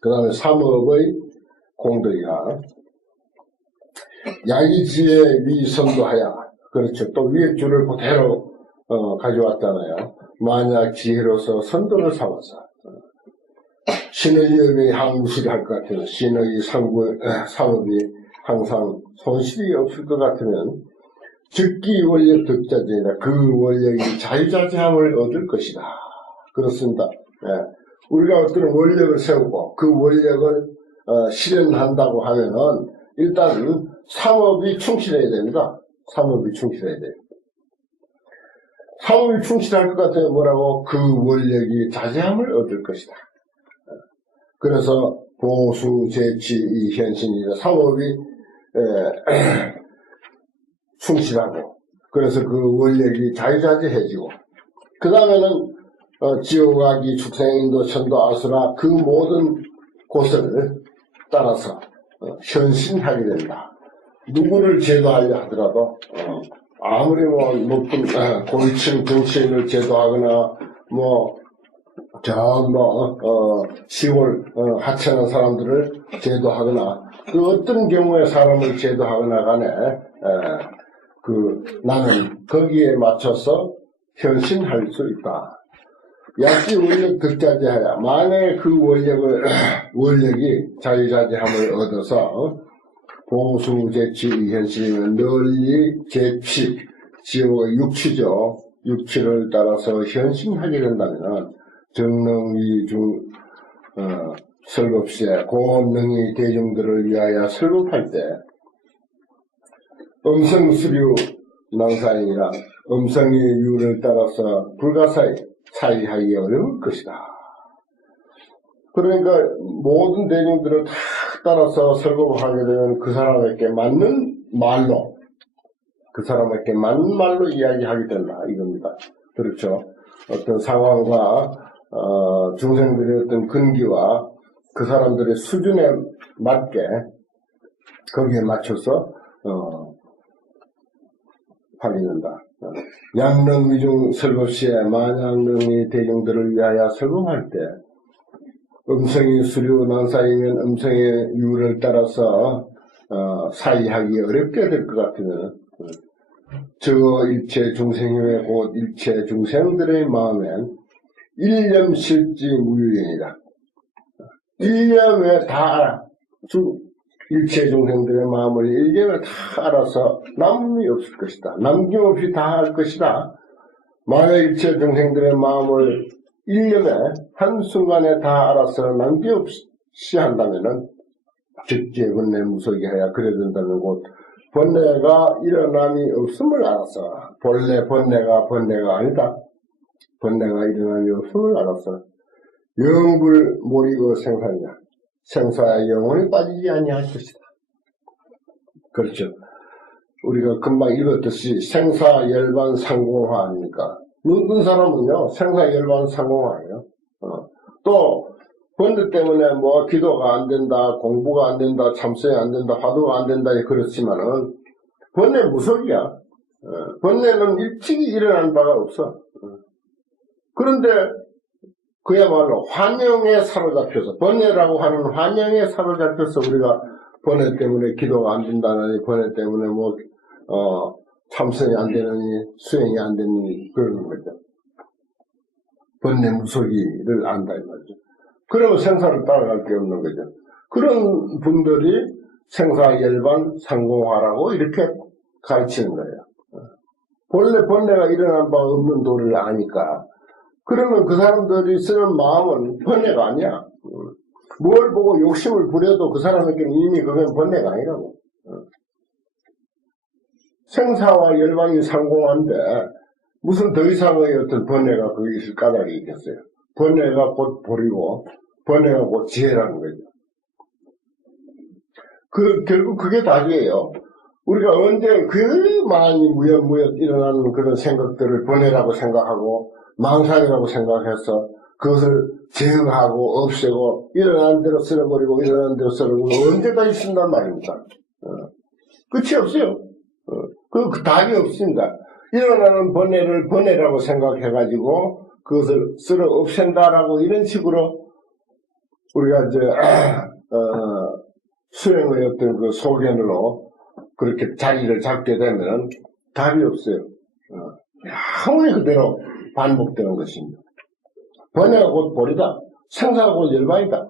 그 다음에 삼업의 공덕이야. 야기지에 위선도하야. 그렇죠. 또 위에 줄을 그대로 가져왔잖아요. 만약 지혜로서 선도를 삼아서 신의 영이 항무실이 할 것 같으면 신의 상업이 항상 손실이 없을 것 같으면 즉기 원력 득자제이다. 그 원력이 자유자재함을 얻을 것이다. 그렇습니다. 예. 우리가 어떤 원력을 세우고 그 원력을 실현한다고 하면은 일단 삼업이 충실해야 됩니다. 삼업이 충실해야 돼요. 삼업이 충실할 것 같으면 뭐라고? 그 원력이 자재함을 얻을 것이다. 그래서 보수, 재치, 이 현신이다. 삼업이 충실하고 그래서 그 원력이 자유자재해지고 그 다음에는 지옥아기, 축생인도, 천도, 아수라 그 모든 곳을 따라서 현신하게 된다. 누구를 제도하려 하더라도 아무리 높은 고위층 정치인을 제도하거나 시골 하찮은 사람들을 제도하거나 그 어떤 경우에 사람을 제도하거나 간에 나는 거기에 맞춰서 현신할 수 있다. 약지 원력 득자제하야. 만약에 그 원력이 자유자재함을 얻어서 보수, 재치, 현실이면 널리 재치, 지옥의 육치죠. 육치를 따라서 현신하게 된다면 정능이 설법시에 고능이 대중들을 위하여 설법할 때 음성수류 낭사이라 음성의 유를 따라서 불가사의 사이하기 어려울 것이다. 그러니까 모든 대중들을 다 따라서 설법을 하게 되면 그 사람에게 맞는 말로 이야기하게 된다 이겁니다. 그렇죠. 어떤 상황과 중생들의 어떤 근기와 그 사람들의 수준에 맞게 거기에 맞춰서 하게 된다. 양릉위중 설법시에 만양릉이 대중들을 위하여 설법할 때 음성이 수류 난사이면 음성의 유를 따라서 사이하기 어렵게 될 것 같으면 저 일체 중생의 곧 일체 중생들의 마음엔 일념실지 무유행이다. 일념에 다 알아. 일체 중생들의 마음을 일념에 다 알아서 남음이 없을 것이다. 남김없이 다 할 것이다. 만약 일체 중생들의 마음을 일념에 한순간에 다 알아서 남김없이 한다면은 즉지의 번뇌 무속이 하야 그래 된다면 곧 번뇌가 일어남이 없음을 알아서 번뇌가 아니다. 번뇌가 일어남이 없음을 알아서 영불 모리고 생사이다. 생사에 영원히 빠지지 아니할 것이다. 그렇죠. 우리가 금방 읽었듯이 생사열반 상공화 아닙니까? 눈 뜬 사람은요, 생사열반 상공화예요. 또 번뇌 때문에 기도가 안 된다, 공부가 안 된다, 참선이 안 된다, 화두가 안 된다 그렇지만은 번뇌 무속이야. 번뇌는 일찍이 일어난 바가 없어. 그런데 그야말로 환영에 사로잡혀서 번뇌라고 하는 환영에 사로잡혀서 우리가 번뇌 때문에 기도가 안 된다느니 번뇌 때문에 참선이 안 되느니 수행이 안 되느니 그러는 거죠. 번뇌 무속이를 안다 이 말이죠. 그러면 생사를 따라갈 게 없는 거죠. 그런 분들이 생사열반 상공화라고 이렇게 가르치는 거예요. 본래 번뇌가 일어난 바 없는 도리를 아니까 그러면 그 사람들이 쓰는 마음은 번뇌가 아니야. 뭘 보고 욕심을 부려도 그 사람에게는 이미 그건 번뇌가 아니라고. 생사와 열반이 상공한데 무슨 더 이상의 어떤 번뇌가 거기 있을 까닭이 있겠어요. 번뇌가 곧 보리고 번뇌가 곧 지혜라는 거죠. 결국 그게 답이에요. 우리가 언제 그 많이 무역무역 일어나는 그런 생각들을 번뇌라고 생각하고 망상이라고 생각해서 그것을 제어하고 없애고 일어나는 대로 쓸어버리고 일어나는 대로 쓸어버리고 언제까지 쓴단 말입니까? 끝이 없어요. 그 답이 없습니다. 일어나는 번뇌를 번뇌라고 생각해가지고 그것을 쓸어 없앤다라고 이런 식으로 우리가 이제, 수행의 어떤 그 소견으로 그렇게 자리를 잡게 되면 답이 없어요. 영원히 그대로 반복되는 것입니다. 번뇌가 곧 보리다. 생사가 곧 열반이다.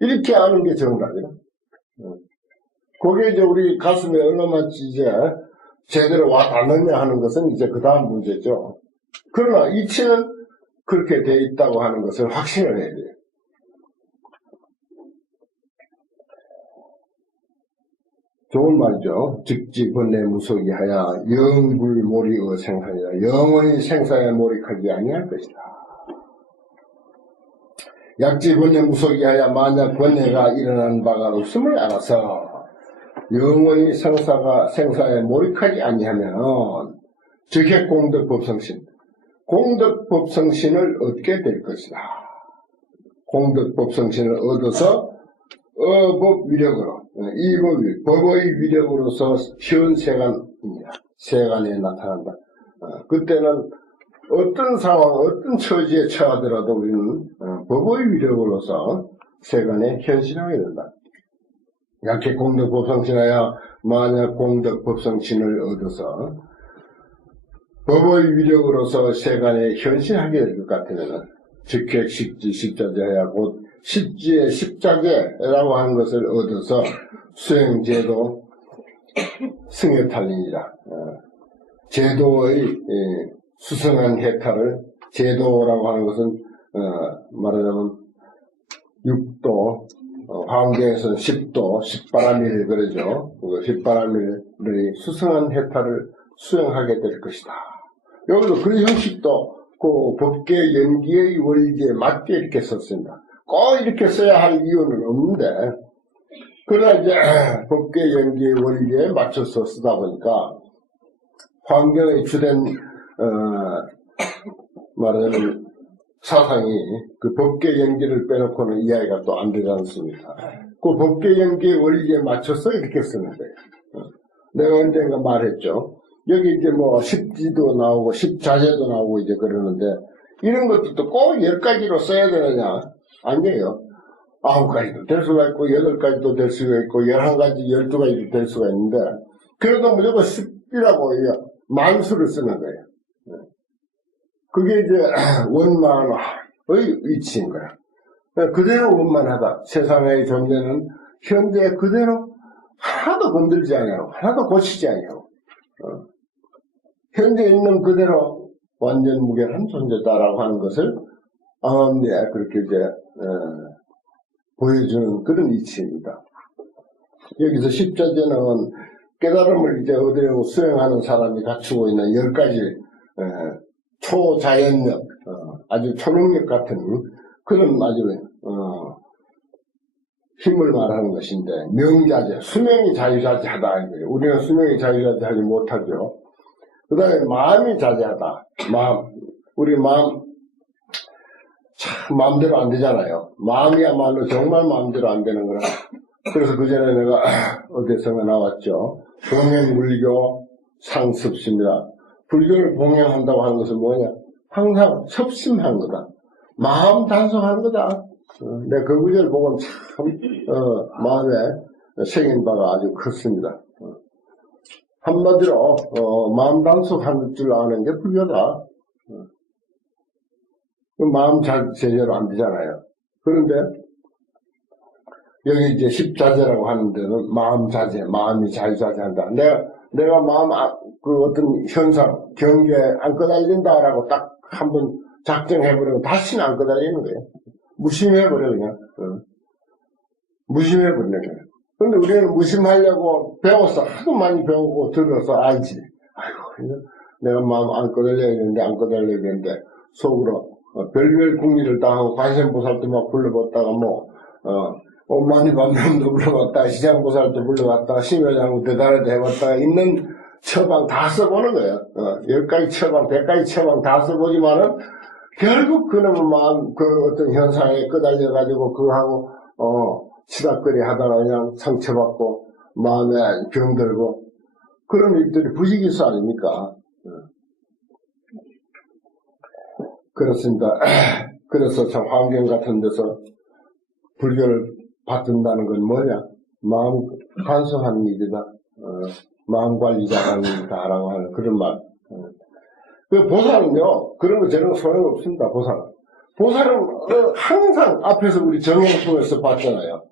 이렇게 아는 게 정답이다. 그게 이제 우리 가슴에 얼마나 이제 제대로 와 닿느냐 하는 것은 이제 그 다음 문제죠. 그러나 이치는 그렇게 돼 있다고 하는 것을 확신을 해야 돼요. 좋은 말이죠. 즉지 번뇌 무속이 하여 영불몰이의 생사이다. 영원히 생사에 몰입하지 아니할 것이다. 약지 번뇌 무속이 하여 만약 번뇌가 일어난 바가 없음을 알아서 영원히 생사에 몰입하지 아니하면 즉해 공덕법성신, 공덕법성신을 얻게 될 것이다. 공덕법성신을 얻어서 어법위력으로, 법의 위력으로서 현세간입니다. 세간에 나타난다. 그때는 어떤 상황, 어떤 처지에 처하더라도 우리는 법의 위력으로서 세간에 현신하게 된다. 약해 공덕법성신하여 만약 공덕법성신을 얻어서 법의 위력으로서 세간에 현신하게 될 것 같으면 즉획 십지 십자제하여 곧 십지의 십자제라고 하는 것을 얻어서 수행제도 승여탈리니라. 제도의 수승한 해탈을, 제도라고 하는 것은 말하자면 육도, 화엄경에서는 십도, 십바라밀 그러죠. 십바라밀의 수승한 해탈을 수행하게 될 것이다. 여기도 그 형식도 그 법계 연기의 원리에 맞게 이렇게 썼습니다. 꼭 이렇게 써야 할 이유는 없는데, 그러나 이제 법계 연기의 원리에 맞춰서 쓰다 보니까 화엄경의 주된 말하자면 사상이 그 법계 연기를 빼놓고는 이해가 또 안 되지 않습니까? 그 법계 연기의 원리에 맞춰서 이렇게 쓰는 거예요. 내가 언젠가 말했죠. 여기 이제 뭐 십지도 나오고 십자제도 나오고 이제 그러는데 이런 것도 꼭 10가지로 써야 되느냐? 아니에요. 9가지도 될 수가 있고 8가지도 될 수가 있고 11가지, 12가지도 될 수가 있는데 그래도 무조건 10이라고 만수를 쓰는 거예요. 그게 이제 원만의 이치인 거야. 그대로 원만하다. 세상의 존재는 현재 그대로 하나도 건들지 아니하고 하나도 고치지 아니하고 현재 있는 그대로 완전 무결한 존재다라고 하는 것을 그렇게 이제 보여주는 그런 이치입니다. 여기서 십자제는 깨달음을 이제 얻으려고 수행하는 사람이 갖추고 있는 10가지 초자연력, 아주 초능력 같은 그런 아주 힘을 말하는 것인데 명자재, 수명이 자유자재하다 이거예요. 우리는 수명이 자유자재하지 못하죠. 그 다음에 마음이 자재하다. 우리 마음 참 마음대로 안 되잖아요. 마음이야말로 정말 마음대로 안 되는 거라. 그래서 그 전에 내가 어디선가 나왔죠. 동행불교 상습심이라. 불교를 봉행한다고 하는 것은 뭐냐? 항상 섭심한 거다. 마음 단속한 거다. 내가 그 구절 보고 참 마음에 새긴 바가 아주 컸습니다. 한마디로 마음 단속한 줄 아는 게 불교다. 마음 제대로 안 되잖아요. 그런데 여기 이제 십자제라고 하는 데는 마음 자제, 마음이 자유자재한다. 내가 마음 그 어떤 현상, 경계에 안 끄달린다라고 딱 한번 작정해버리면 다시는 안 끄달리는 거예요. 무심해버려 그냥. 무심해버리는 거예요. 근데 우리는 무심하려고 배웠어. 하도 많이 배우고 들어서 알지. 아이고 내가 마음 안 끄달려야 되는데 안 끄달려야 되는데 속으로 별별 궁리를 당하고 관세음보살도 막 불러봤다가 엄마니 밤명도 불러봤다가 시장보살도 불러봤다가 심여장도 대단하게 해봤다가 있는 처방 다 써보는 거예요. 10가지 처방, 100가지 처방 다 써보지만은 결국 그놈의 마음, 그 어떤 현상에 끄달려가지고 그거하고 치닥거리 하다가 그냥 상처받고 마음에 병들고 그런 일들이 부지기수 아닙니까? 그렇습니다. 그래서 참 환경 같은 데서 불교를 받든다는 건 뭐냐? 마음 간섭하는 일이다. 마음 관리 잘한다라고 하는 그런 말. 그 보살은요, 그런 거 저런 거 소용없습니다, 보살은. 보살은 항상 앞에서 우리 정행통에서 봤잖아요.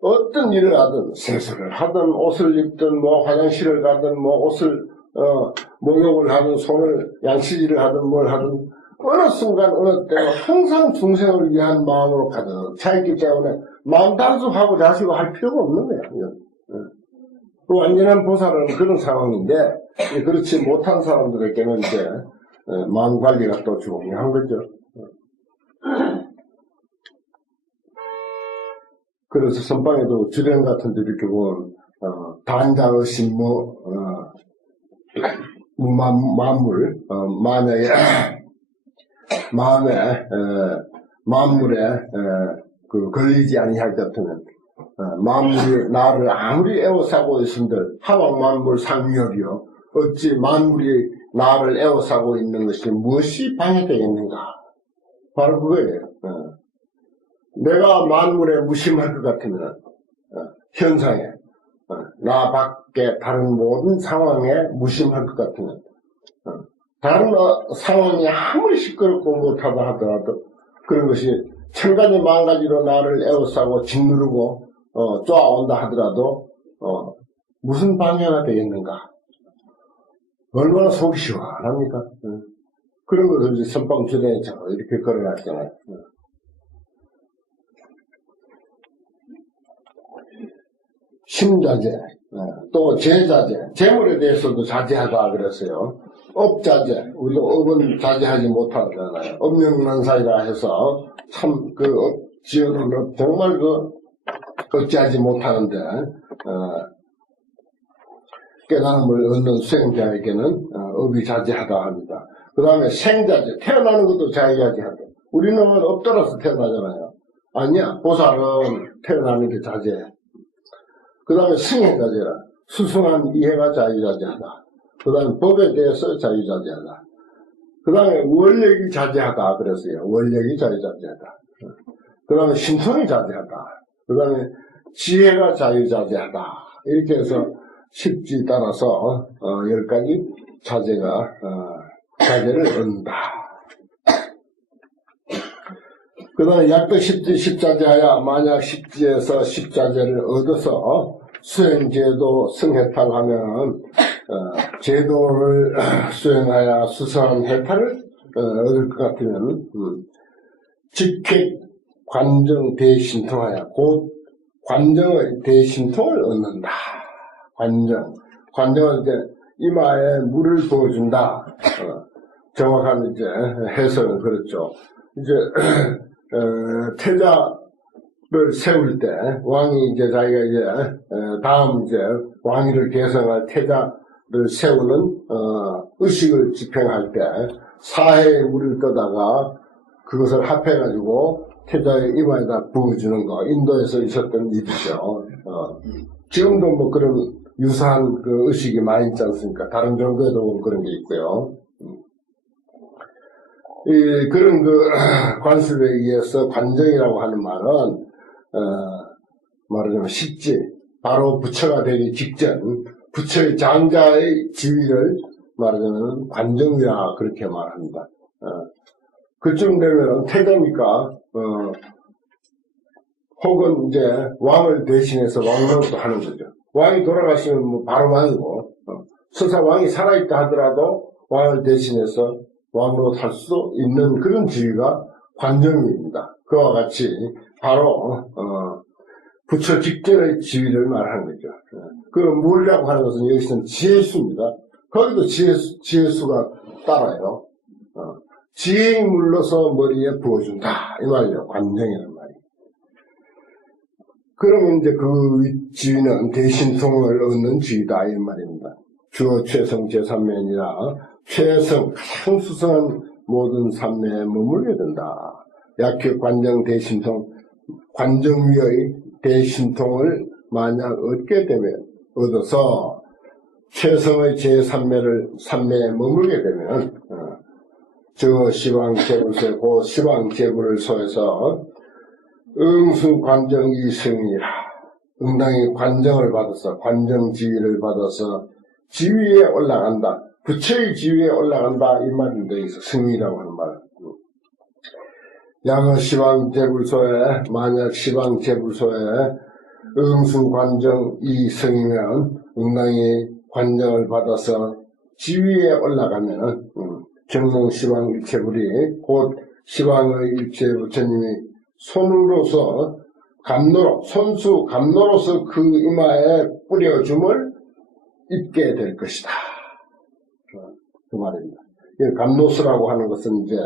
어떤 일을 하든, 세수를 하든, 옷을 입든, 뭐 화장실을 가든, 뭐 옷을, 목욕을 하든, 손을 양치질을 하든, 뭘 하든, 어느 순간, 어느 때는 항상 중생을 위한 마음으로 가득 차있기 때문에 마음 단속하고 자시고 할 필요가 없는 거예요. 그 완전한 보살은 그런 상황인데, 그렇지 못한 사람들에게는 이제, 마음 관리가 또 중요한 거죠. 그래서 선방에도 주변 같은 데 이렇게 보면, 단자의심, 만물, 만물에, 걸리지 아니할 같으면, 만물이 나를 아무리 애워싸고 있음들, 하왕 만물 상력이요. 어찌 만물이 나를 애워싸고 있는 것이 무엇이 방해되겠는가? 바로 그거예요. 내가 만물에 무심할 것 같으면, 현상에, 나 밖에 다른 모든 상황에 무심할 것 같으면, 다른 상황이 아무리 시끄럽고 못하다 하더라도, 그런 것이 천가지 만가지로 나를 애워싸고 짓누르고, 쪼아온다 하더라도, 무슨 방해가 되겠는가? 얼마나 속이 시원합니까? 그런 것을 이제 선방 주대에 이렇게 걸어놨잖아요. 심자제, 또 재자제, 재물에 대해서도 자제하다 그랬어요. 업자제, 우리도 업은 자제하지 못하잖아요. 업명난사이라 해서 참 지어놓은 업, 정말 어찌하지 못하는데, 깨달음을 얻는 수행자에게는 업이 자제하다 합니다. 그 다음에 생자제, 태어나는 것도 자제하다. 우리는 업 따라서 태어나잖아요. 아니야, 보살은 태어나는 게 자제해. 그 다음에 승해자제라, 수승한 이해가 자유자제하다. 그 다음에 법에 대해서 자유자제하다. 그 다음에 원력이 자제하다 그랬어요. 원력이 자유자제하다. 그 다음에 신통이 자제하다. 그 다음에 지혜가 자유자제하다. 이렇게 해서 십지 따라서 10가지 자제를 얻는다. 그 다음에 약도 십자제하야 만약 십지에서 십자제를 얻어서 수행제도 승해탈하면 제도를 수행하여 수성한 해탈을 얻을 것 같으면 직획 관정 대신통하여 곧 관정의 대신통을 얻는다. 관정은 이제 이마에 물을 부어준다. 정확한 이제 해석은 그렇죠. 이제 태자를 세울 때 왕이 이제 자기가 이제 다음 이제 왕위를 계승할 태자를 세우는 의식을 집행할 때 사해에 물을 떠다가 그것을 합해가지고 태자의 이마에다 부어주는 거, 인도에서 있었던 일이죠. 지금도 뭐 그런 유사한 그 의식이 많이 있지 않습니까? 다른 종교에도 그런 게 있고요. 그런 관습에 의해서 관정이라고 하는 말은, 말하자면 십지, 바로 부처가 되기 직전, 부처의 장자의 지위를 말하자면 관정이라 그렇게 말합니다. 그쯤 되면 태자니까, 혹은 이제 왕을 대신해서 왕노릇도 하는 거죠. 왕이 돌아가시면 뭐 바로 왕이고, 설사 왕이 살아있다 하더라도 왕을 대신해서 왕으로 살 수 있는 그런 지위가 관정입니다. 그와 같이 바로 부처 직전의 지위를 말하는 거죠. 그 물이라고 하는 것은 여기서는 지혜수입니다. 거기도 지혜수가 따라요. 지혜에 물러서 머리에 부어준다 이 말이에요. 관정이라는 말이. 그러면 이제 그 지위는 대신통을 얻는 지위다 이 말입니다. 주어 최성 제3면이라 최성 가장 수성한 모든 삼매에 머물게 된다. 약효 관정 대신통, 관정위의 대신통을 만약 얻게 되면, 얻어서 최성의 제3매에 머물게 되면, 저 시방제불소, 그 시방제불을 소해서 응수관정이 승이라. 응당이 관정을 받아서 관정지위를 받아서 지위에 올라간다. 부처의 지위에 올라간다 이 말인데 여기서 승이라고 하는 말. 양어 시방 제불소에 만약 시방 제불소에 응수관정 이 승이면 응당이 관정을 받아서 지위에 올라가면 정릉시방 일체불이 곧 시방의 일체 부처님이 손으로서 감로로 손수 감로로서 그 이마에 뿌려줌을 입게 될 것이다. 그 말입니다. 감로수라고 하는 것은 이제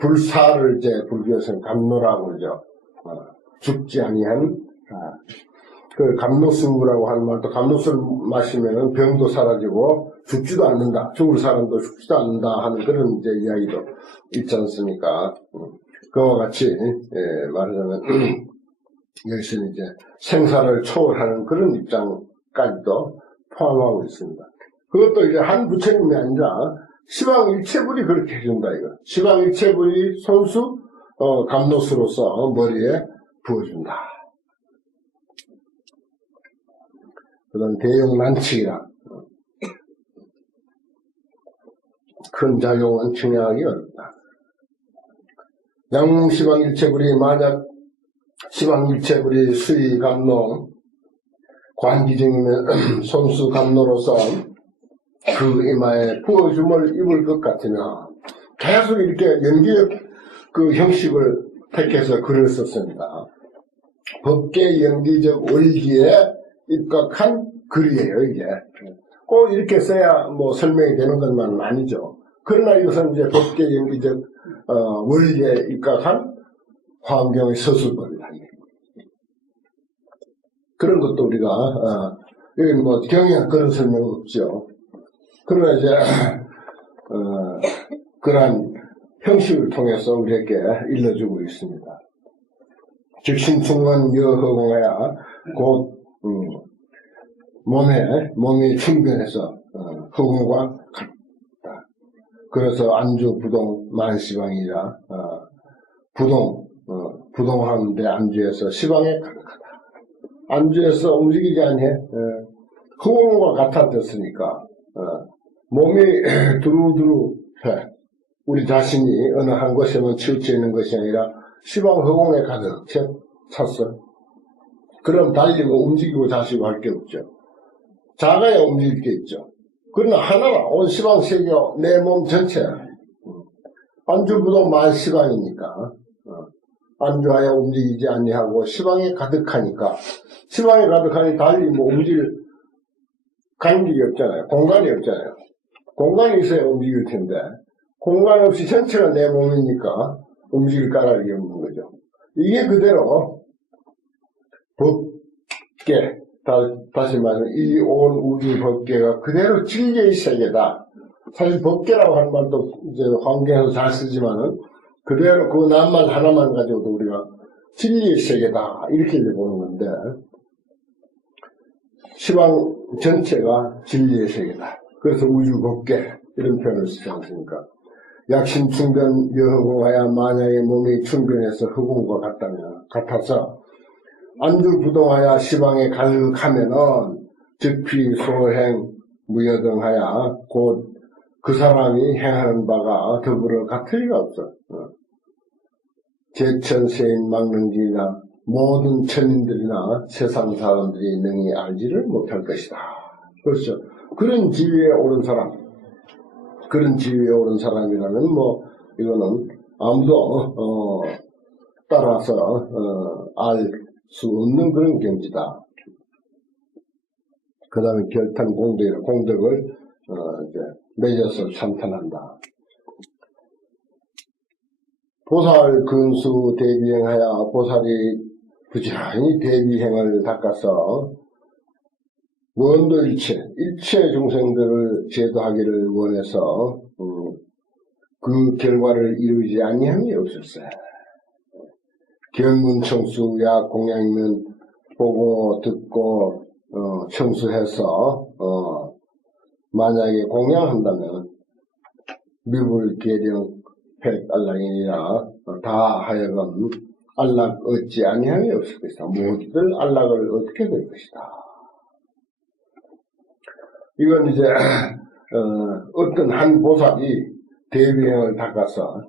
불사를 이제 불교에서는 감로라고 그러죠. 죽지 아니한 그 감로수라고 하는 말도 감로수를 마시면은 병도 사라지고 죽지도 않는다. 죽을 사람도 죽지도 않는다 하는 그런 이제 이야기도 있지 않습니까? 그와 같이 말하자면 여기서는 이제 생사를 초월하는 그런 입장까지도 포함하고 있습니다. 그것도 이제 한 부처님이 아니라 시방일체불이 그렇게 해준다 이거. 시방일체불이 손수 감로수로서 머리에 부어준다. 그다음 대용난칙이라 큰 작용은 청량하기 어렵다. 양시방일체불이 만약 시방일체불이 수의 감로 관기증이면 손수 감로로서 그 이마에 부어줌을 입을 것 같으면 계속 이렇게 연기적 그 형식을 택해서 글을 썼습니다. 법계 연기적 원리에 입각한 글이에요, 이게. 꼭 이렇게 써야 뭐 설명이 되는 것만은 아니죠. 그러나 이것은 이제 법계 연기적 원리에 입각한 화엄경의 서술법이다. 그런 것도 우리가 여기 뭐 경영 그런 설명은 없죠. 그러나 이제 그러한 형식을 통해서 우리에게 일러주고 있습니다. 즉신충원 여허공하야 곧 몸이 충변해서 허공과 같다. 그래서 안주 부동 만시방이라 부동하는데 안주에서 시방에 가득하다. 안주에서 움직이지 않게 허공과 같아졌으니까 몸이 두루두루 해. 우리 자신이 어느 한 곳에만 치우쳐 있는 것이 아니라 시방 허공에 가득 찼어. 그럼 달리고 움직이고 자시고 할 게 없죠. 작아야 움직일 게 있죠. 그러나 하나가 온 시방 세계 내 몸 전체야. 안주부동 만시방이니까 안주하여 움직이지 아니하고 시방에 가득하니까 시방에 가득하니 달리 뭐 움직일 간격이 없잖아요. 공간이 없잖아요. 공간이 있어야 움직일 텐데 공간 없이 전체가 내 몸이니까 움직일 까닭이 없는 거죠. 이게 그대로 법계 다시 말하면 이 온 우주 법계가 그대로 진리의 세계다. 사실 법계라고 하는 말도 이제 환경에서 잘 쓰지만은 그대로 그 낱말 하나만 가지고도 우리가 진리의 세계다 이렇게 보는 건데 시방 전체가 진리의 세계다. 그래서 우주 법계 이런 표현을 쓰지 않습니까? 약신 충변 여허공하야 만약에 몸이 충변해서 허공과 같아서 안주부동하야 시방에 가득하면은 즉피 소행 무여등하야 곧 그 사람이 행하는 바가 더불어 같을 리가 없어. 제천세인 막는지나 모든 천인들이나 세상 사람들이 능히 알지를 못할 것이다. 그렇죠. 그런 지위에 오른 사람이라면 뭐 이거는 아무도 따라서 알 수 없는 그런 경지다. 그 다음에 결탄 공덕을 이제 맺어서 참탄한다. 보살 근수 대비행하여 보살이 부지런히 대비행을 닦아서 원도 일체 중생들을 제도하기를 원해서 그 결과를 이루지 아니함이 없었어요. 견문청수 약 공양이면 보고 듣고 청수해서 만약에 공양한다면 미불 계령 백알랑이니라 다 하여금 안락 얻지 아니함이 없을 것이다. 모두들 안락을 얻게 될 것이다. 이건 이제 어떤 한 보살이 대비행을 닦아서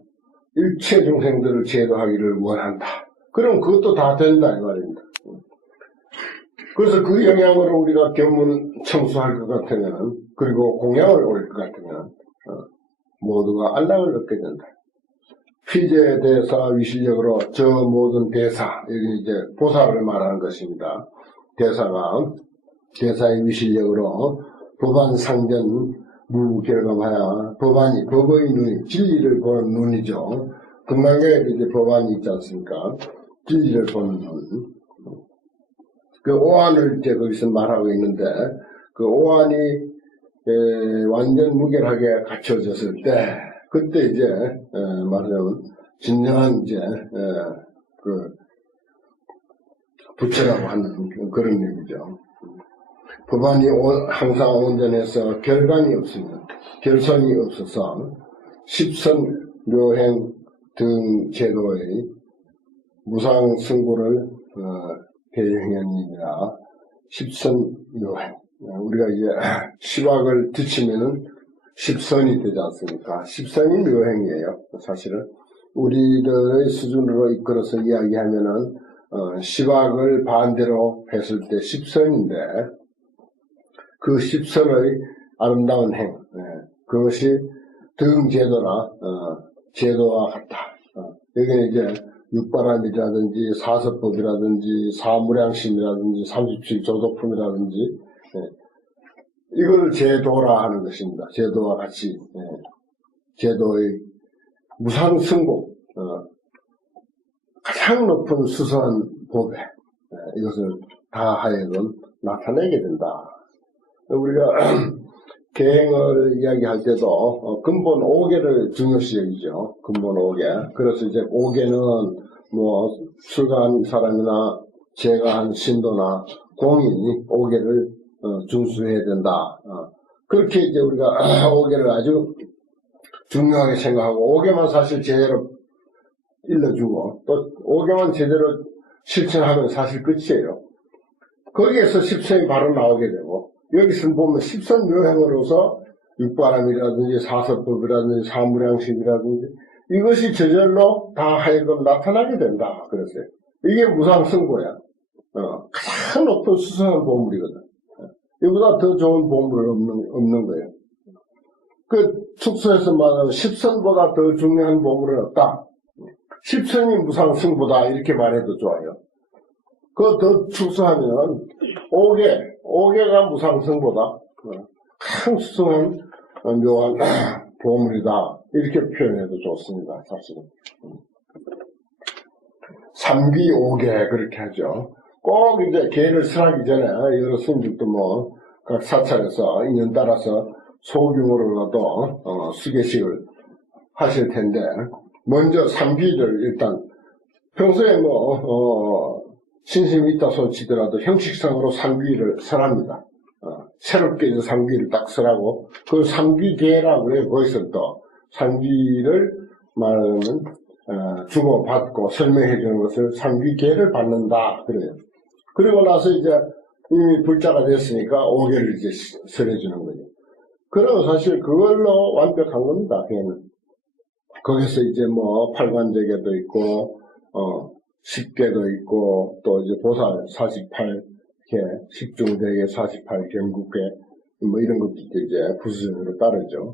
일체 중생들을 제도하기를 원한다. 그럼 그것도 다 된다 이 말입니다. 그래서 그 영향으로 우리가 견문 청수할 것 같으면, 그리고 공양을 올릴 것 같으면 모두가 안락을 얻게 된다. 피제 대사 위실력으로 저 모든 대사, 여기 이제 보살을 말하는 것입니다. 대사의 위실력으로 법안 상전 무결감하여 법의 눈이 진리를 보는 눈이죠. 금강경에도 이제 법안이 있지 않습니까? 진리를 보는 눈. 그 오한을 이제 거기서 말하고 있는데, 그 오한이 완전 무결하게 갖춰졌을 때, 그때 이제 말하자면 진정한 이제 그 부처라고 하는 그런 의미죠. 법안이 항상 온전해서 결반이 없으면, 결선이 없어서 십선 묘행 등 제도의 무상 승고를 대행하니라. 십선 묘행, 우리가 이제 시박을 뒤치면은 십선이 되지 않습니까? 십선이 묘행이에요. 사실은 우리들의 수준으로 이끌어서 이야기하면은 시박을 반대로 했을 때 십선인데, 그 십선의 아름다운 행, 그것이 등제도나 제도와 같다. 여기는 이제 육바람이라든지 사서법이라든지 사무량심이라든지 37조도품이라든지 이걸 제도라 하는 것입니다. 제도와 같이 제도의 무상승복, 가장 높은 수선한 법에 이것을 다 하여금 나타내게 된다. 우리가 계행을 이야기할 때도 근본 5개를 중요시 여기죠. 근본 5개. 그래서 이제 5개는 뭐 출가한 사람이나 제가한 신도나 공인이 5개를 준수해야 된다. 그렇게 이제 우리가 5개를 아주 중요하게 생각하고 5개만 사실 제대로 일러주고 또 5개만 제대로 실천하면 사실 끝이에요. 거기에서 십선이 바로 나오게 되고, 여기서 보면 십선 묘행으로서 육바람이라든지 사서법이라든지 사무량심이라든지 이것이 저절로 다 하여금 나타나게 된다. 그랬어요. 이게 무상승고야. 가장 높은 수상한 보물이거든. 이보다 더 좋은 보물은 없는 거예요. 그 축소에서 말하는 십선보다 더 중요한 보물은 없다. 십선이 무상승보다 이렇게 말해도 좋아요. 그거 더 축소하면 5개가 무상승보다 가장 수상한 묘한 보물이다. 이렇게 표현해도 좋습니다. 사실은. 삼귀 5개 그렇게 하죠. 꼭 이제 계를 설하기 전에 여러 스님들도 뭐 각 사찰에서 인연 따라서 소규모로라도 수계식을 하실 텐데, 먼저 삼귀를 일단 평소에 뭐 신심이 있다 손치더라도 형식상으로 삼귀를 설합니다. 새롭게 이제 삼귀를 딱 설하고, 그 삼귀계라고 해요. 거기서 또 삼귀를 말하면 주고받고 설명해 주는 것을 삼귀계를 받는다 그래요. 그리고 나서 이제 이미 불자가 됐으니까 5개를 이제 설해 주는 거죠. 그러면 사실 그걸로 완벽한 겁니다. 걔는 거기서 이제 뭐 팔관제계도 있고 10개도 있고, 또 이제 보살 48개, 십중대계 48경국계 뭐 이런 것도 이제 부수적으로 따르죠.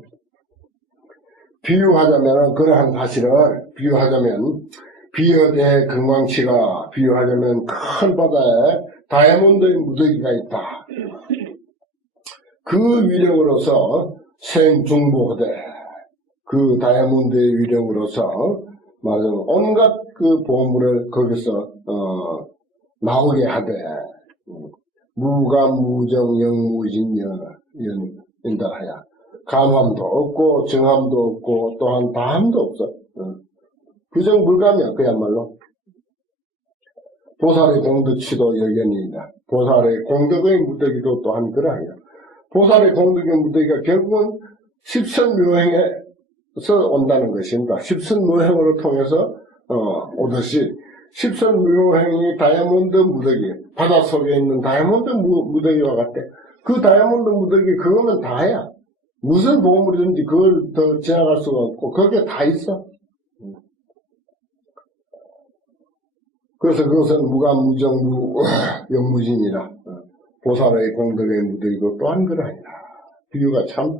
비유하자면 그러한 사실을 비유하자면 비어대 금광치가 비유하자면 큰 바다에 다이아몬드의 무더기가 있다. 그 위력으로서 생중보하되 그 다이아몬드의 위력으로서 말하자면 온갖 그 보물을 거기서 나오게 하되 무감 무정 영무진여 연달하야 감함도 없고 정함도 없고 또한 다함도 없어. 부정불감이야 그야말로. 보살의 공덕치도 여견이다. 보살의 공덕의 무더기도 또한 그러하여. 보살의 공덕의 무더기가 결국은 십선묘행에서 온다는 것입니다. 십선묘행으로 통해서 오듯이 십선묘행이 다이아몬드 무더기, 바닷속에 있는 다이아몬드 무더기와 같대. 그 다이아몬드 무더기, 그거는 다야. 무슨 보물이든지 그걸 더 지나갈 수가 없고, 거기에 다 있어. 그래서 그것은 무감무정무 영무진이라. 보살의 공덕에 묻어있고 또한 그러하니라. 비유가 참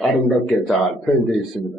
아름답게 잘 표현되어 있습니다.